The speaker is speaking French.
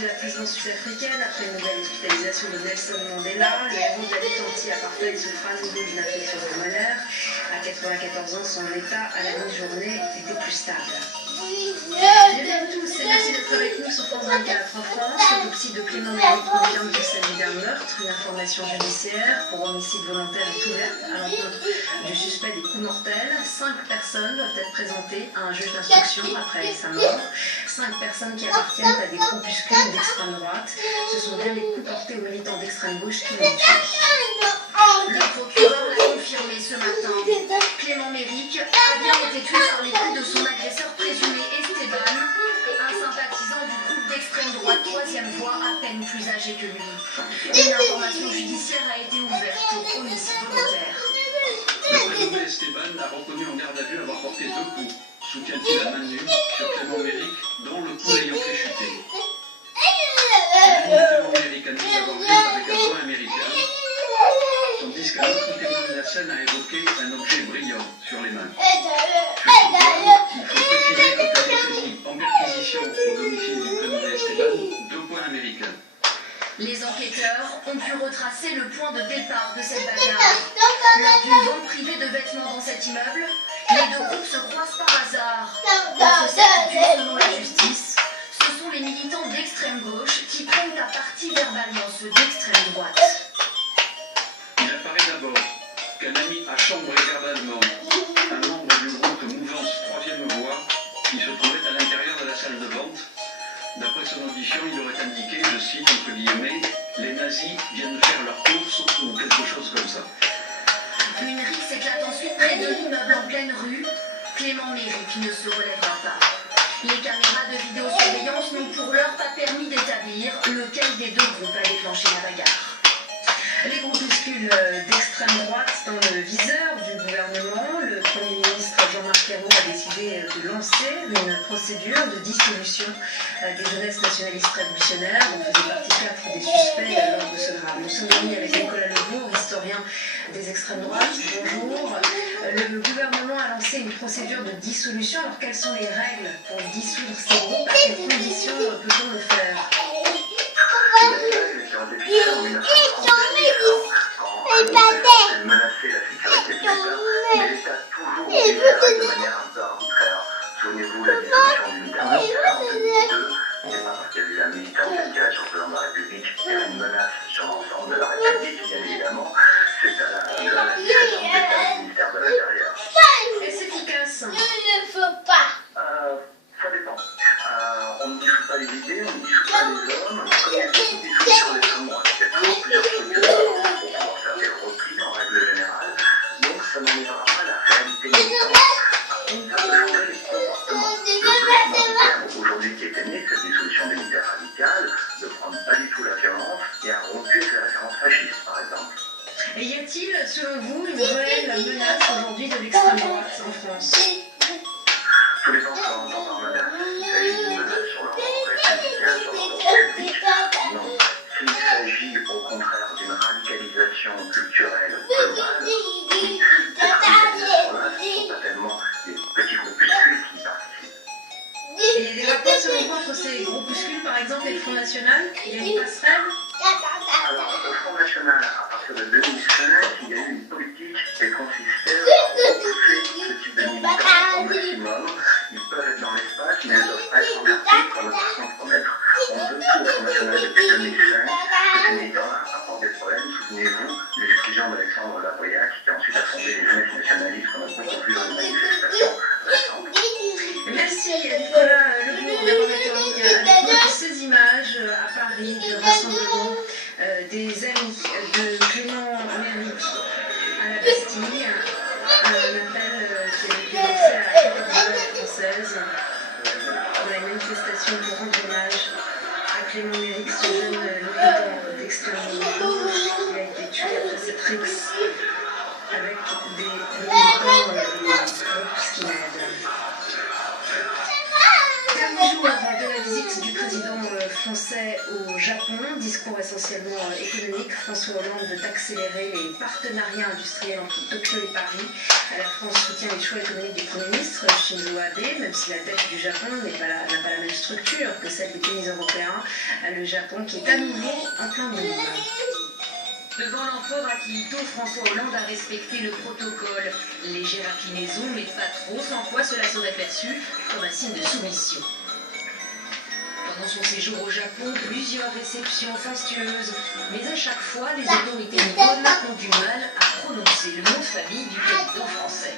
de la présidence sud-africaine après une nouvelle hospitalisation de Nelson Mandela. Le héros de la lutte anti-apartheid souffre à nouveau d'une infection pulmonaire. À 94 ans, son état à la mi-journée était plus stable. Bienvenue à tous et merci d'être avec nous sur France 24 en France. L'autopsie de Clément Méric confirme qu'il s'agit d'un meurtre. Une information judiciaire pour homicide volontaire est ouverte à l'encontre du suspect des coups mortels. 5 personnes doivent être présentées à un juge d'instruction après sa mort. 5 personnes qui appartiennent à des groupuscules d'extrême droite. Ce sont bien les coups portés aux militants d'extrême gauche qui l'ont tué. Le procureur l'a confirmé ce matin. Clément Méric a bien été tué par les coups de son agresseur présumé Esteban, un sympathisant du groupe d'extrême droite Troisième Voie à peine plus âgé que lui. Une information judiciaire a été ouverte pour homicide volontaire. Le présumé Esteban a reconnu en garde à vue avoir porté 2 coups, soutient-il à main nue, sur Clément Méric, dont le coup l'ayant fait chuter. Clément Méric a dit avoir vu avec un doigt américain, tandis qu'un autre témoin de la scène a évoqué un objet brillant sur les mains. Il faut préciser qu'en cas de saisie en perquisition au domicile du présumé Esteban, 2 points américains. Les enquêteurs ont pu retracer le point de départ de cette bagarre. Lors d'une vente privée de vêtements dans cet immeuble, les 2 groupes se croisent par hasard. Entre cette tués selon la justice, ce sont les militants d'extrême gauche qui prennent à partie verbalement ceux d'extrême droite. Il apparaît d'abord qu'un ami a chambré verbalement un membre du groupe Mouvance Troisième Voie qui se trouvait à l'intérieur de la salle de vente. D'après son audition, il aurait indiqué, je cite entre guillemets, les nazis viennent faire leurs courses ou quelque chose comme ça. Une rixe éclate ensuite près de l'immeuble en pleine rue. Clément Méric ne se relèvera pas. Les caméras de vidéosurveillance n'ont pour l'heure pas permis d'établir lequel des 2 groupes a déclenché la bagarre. Les groupuscules d'extrême droite dans le viseur du gouvernement, le Premier ministre Jean-Marc Ayrault a décidé de lancer une procédure de dissolution des jeunesses nationalistes révolutionnaires, dont faisaient partie 4 des suspects lors de ce drame. Nous sommes réunis avec Nicolas Lebourg, historien des extrêmes droites. Bonjour. Le gouvernement a lancé une procédure de dissolution. Alors quelles sont les règles pour dissoudre ces groupes? À quelles conditions peut-on le faire? Elle menaçait la sécurité de l'État, mais l'État toujours obligé de manière un peu arbitraire. Souvenez-vous la dissolution du Mitterrand en 2002, c'est pas parce qu'il y a eu un militant qui a tiré sur le président de la République, il y a une menace sur l'ensemble de la République, bien évidemment. C'est à la discrétion de l'État du ministère de l'Intérieur. Est-ce efficace? Il ne faut pas. Ça dépend. On ne dissout pas les idées, on ne dissout pas les hommes, comme il y a beaucoup de dissolutions des femmes droites. Il y a toujours plusieurs structures pour pouvoir faire des replis en règle générale, donc ça n'enlèvera pas la réalité militante. Ça peut changer les comportements. Le président aujourd'hui qui est né de cette dissolution des militaires radicales, ne prend pas du tout la violence et a rompu avec les références fascistes, par exemple. Et y a-t-il, selon vous, une réelle menace aujourd'hui de l'extrême droite en France? Tous les gens qui entendent par menace, il s'agit d'une menace sur l'ordre républicain, sur l'ordre public. Non, s'il s'agit au contraire d'une radicalisation culturelle globale, oui, cette radicalisation-là, ce sont pas tellement des petits groupuscules qui y participent. Et les rapports selon vous entre ces groupuscules, par exemple, et le Front National, il y a une passerelle? Alors, au Front National, à partir de 2005, il y a eu une politique qui consistait à repousser ce type de militants au maximum. Ils peuvent être dans l'espace, mais ils doivent pas être convertis pour ne pas s'en compromettre. On veut tout au Front National depuis 2005 que ces militants-là apportent des problèmes. Souvenez-vous, l'exclusion d'Alexandre Lavoyac, qui ensuite a fondé les jeunesses nationalistes qu'on a beaucoup vu dans les manifestations récentes. Merci Nicolas Lebourg d'avoir été en ligne avec nous pour ces images à Paris de rassemblement des amis de Clément Méric à la Bastille. Un appel qui a été lancé à 14h française pour la manifestation pour rendre hommage à Clément Méric, ce jeune militant d'extrême gauche qui a été tué après cette rixe avec des militants du groupe Skinhead. Dernier jour de la visite du président français au Japon, discours essentiellement économique. François Hollande veut accélérer les partenariats industriels entre Tokyo et Paris. La France soutient les choix économiques du Premier ministre Shinzo Abe, même si la tête du Japon n'a pas la même structure que celle des pays européens. Le Japon qui est à nouveau en plein mouvement. Devant l'empereur Akihito, François Hollande a respecté le protocole. Légère inclinaison, mais pas trop, sans quoi cela serait perçu comme un signe de soumission. Pendant son séjour au Japon, plusieurs réceptions fastueuses, mais à chaque fois, les autorités nippones ont du mal à prononcer le nom de famille du président français.